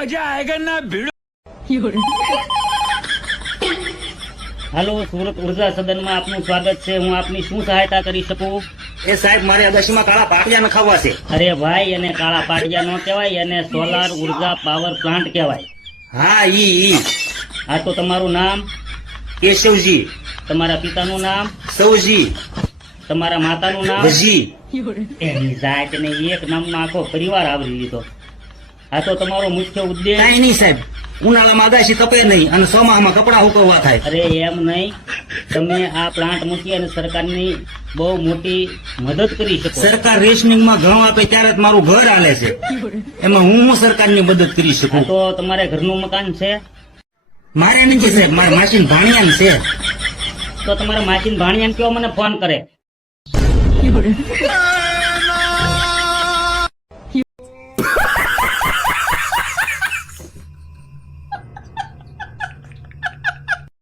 मजा आएगा ना भिड़ो। હાલો, સુરત ઉર્જા સદનમાં આપનું સ્વાગત છે. હું આપની શું સહાયતા કરી શકું? એ સાહેબ મારે અગાશીમાં કાળા પાટિયા નખાવવા છે. અરે ભાઈ, એને કાળા પાટિયા નો કહેવાય, એને સોલાર ઉર્જા પાવર પ્લાન્ટ કહેવાય. હા ઈ આ તો તમારું નામ, કેશવજી, તમારા પિતાનું નામ, સૌજી, તમારા માતાનું નામ, વજી. એની જાત ને એક નામનો આખો પરિવાર આવરી લીધો. આ તો તમારો મુખ્ય ઉદ્દેશ. કાંઈ નહીં સાહેબ, ઉનાળામાં અગાશી તપે નહીં અને ચોમાસામાં કપડા હુકવવા થાય. અરે એમ નહીં, તમે આ પ્લાન્ટ મૂકી અને સરકારની બહુ મોટી મદદ કરી શકો. સરકાર રેશનિંગમાં ઘઉં આપે ત્યારે જ મારું ઘર હાલે છે. એમાં હું સરકારની મદદ કરી આ શકું? તો તમારે ઘરનું મકાન છે? મારે નથી સાહેબ, મારે માસીન ભાણિયાન છે. તો તમારા માસીન ભાણિયાને કયો મને ફોન કરે.